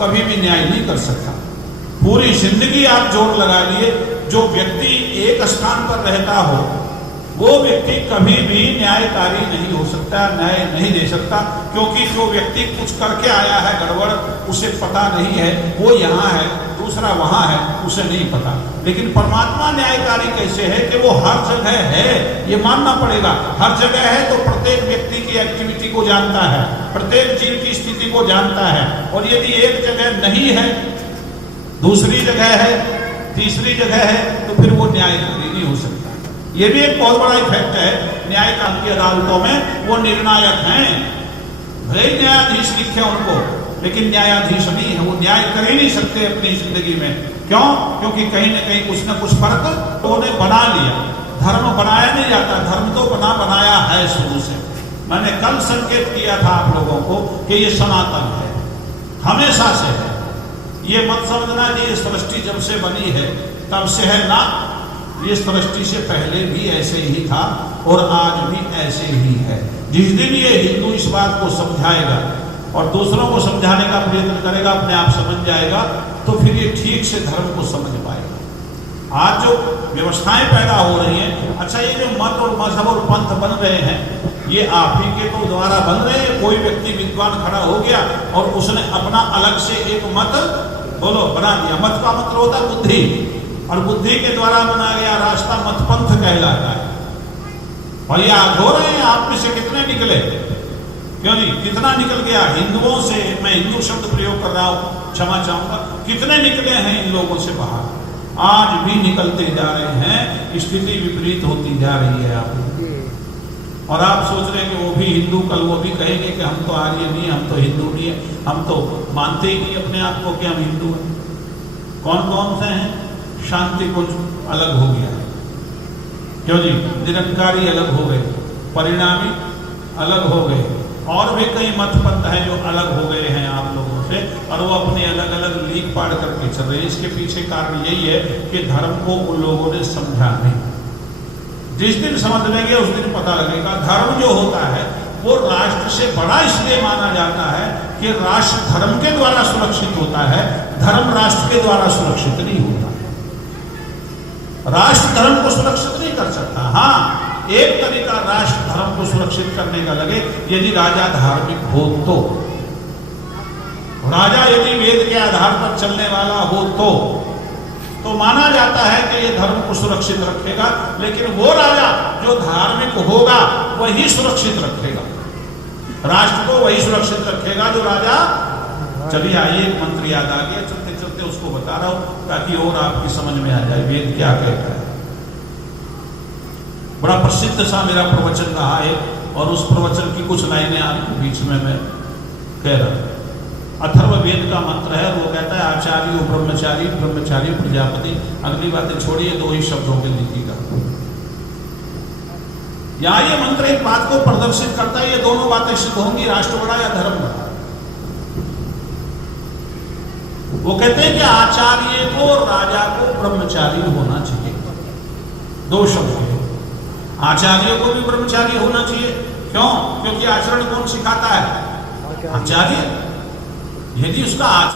कभी भी न्याय नहीं कर सकता। पूरी जिंदगी आप जोर लगा लिए, जो व्यक्ति एक स्थान पर रहता हो वो व्यक्ति कभी भी न्यायकारी नहीं हो सकता, न्याय नहीं दे सकता, क्योंकि जो व्यक्ति कुछ करके आया है गड़बड़, उसे पता नहीं है, वो यहाँ है दूसरा वहां है, उसे नहीं पता। लेकिन परमात्मा न्यायकारी कैसे है कि वो हर जगह है, ये मानना पड़ेगा। हर जगह है तो प्रत्येक व्यक्ति की एक्टिविटी को जानता है, प्रत्येक जीव की स्थिति को जानता है। और यदि एक जगह नहीं है, दूसरी जगह है, तीसरी जगह है, तो फिर वो न्यायकारी नहीं हो सकता। ये भी एक बहुत बड़ा इफेक्ट है न्यायपालिका की अदालतों में। वो निर्णायक हैं, भले न्यायाधीश लिखे उनको, लेकिन न्यायाधीश नहीं है, वो न्याय कर ही नहीं सकते अपनी जिंदगी में। क्यों? क्योंकि कहीं ना कहीं कुछ ना कुछ फर्क उन्होंने बना लिया। धर्म बनाया नहीं जाता, धर्म तो बनाया है शुरू से। मैंने कल संकेत किया था आप लोगों को कि ये सनातन है, हमेशा से है। ये मत समझना कि ये सृष्टि जब से बनी है तब से है, ना, ये सृष्टि से पहले भी ऐसे ही था और आज भी ऐसे ही है। जिस दिन ये हिंदू इस बात को समझाएगा और दूसरों को समझाने का प्रयत्न करेगा, अपने आप समझ जाएगा, तो फिर ये ठीक से धर्म को समझ पाएगा। आज जो व्यवस्थाएं पैदा हो रही हैं, अच्छा ये जो मत और मजहब और पंथ बन रहे हैं, ये आप ही के तो द्वारा बन रहे हैं। कोई व्यक्ति विद्वान खड़ा हो गया और उसने अपना अलग से एक मत बना दिया। मत का मतलब होता है बुद्धि, और बुद्धि के द्वारा बनाया गया रास्ता मत पंथ कहलाता है। और ये आज हो रहे हैं, आप में से कितने निकले? क्यों नहीं, कितना निकल गया हिंदुओं से, मैं हिंदू शब्द प्रयोग कर रहा हूं, क्षमा चाहूंगा, कितने निकले हैं इन लोगों से बाहर? आज भी निकलते जा रहे हैं, स्थिति विपरीत होती जा रही है आप। और आप सोच रहे हैं कि वो भी हिंदू, कल वो भी कहेंगे कि हम तो आर्य नहीं, हम तो हिंदू नहीं है, हम तो मानते ही नहीं अपने आप को कि हम हिंदू हैं। कौन कौन से हैं? शांति कुंज अलग हो गया, क्यों जी, निरंकारी अलग हो गए, परिणामी अलग हो गए, और भी कई मत पंथ हैं जो अलग हो गए हैं आप लोगों से, और वो अपने अलग अलग लीक पाड़ करके चल रहे हैं। इसके पीछे कारण यही है कि धर्म को उन लोगों ने समझा नहीं। जिस दिन समझ लेंगे उस दिन पता लगेगा। धर्म जो होता है वो राष्ट्र से बड़ा इसलिए माना जाता है कि राष्ट्र धर्म के द्वारा सुरक्षित होता है, धर्म राष्ट्र के द्वारा सुरक्षित नहीं होता। राष्ट्र धर्म को सुरक्षित नहीं कर सकता। हाँ, एक तरीका राष्ट्र धर्म को सुरक्षित करने का लगे, यदि राजा धार्मिक हो तो। राजा यदि वेद के आधार पर चलने वाला हो तो माना जाता है कि ये धर्म को सुरक्षित रखेगा। लेकिन वो राजा जो धार्मिक होगा वही सुरक्षित रखेगा, राष्ट्र को वही सुरक्षित रखेगा जो राजा। चलिए आइए, एक मंत्र याद आ गया, चलते चलते उसको बता रहा हूं ताकि और आपकी समझ में आ जाए वेद क्या कहता है। बड़ा प्रसिद्ध सा मेरा प्रवचन रहा है, और उस प्रवचन की कुछ लाइनें आपके बीच में मैं कह रहा हूं। अथर्ववेद का मंत्र है, वो कहता है आचार्य ब्रह्मचारी ब्रह्मचारी प्रजापति। अगली बातें छोड़िए, दो ही शब्दों के लिखिएगा। यहाँ ये मंत्र एक बात को प्रदर्शित करता है, ये दोनों बातें सिद्ध होंगी, राष्ट्र बड़ा या धर्म बड़ा। वो कहते हैं कि आचार्य को, राजा को ब्रह्मचारी होना चाहिए। दो शब्द है, आचार्य को भी ब्रह्मचारी होना चाहिए। क्यों? क्योंकि आचरण कौन सिखाता है? आचार्य। यदि उसका आचरण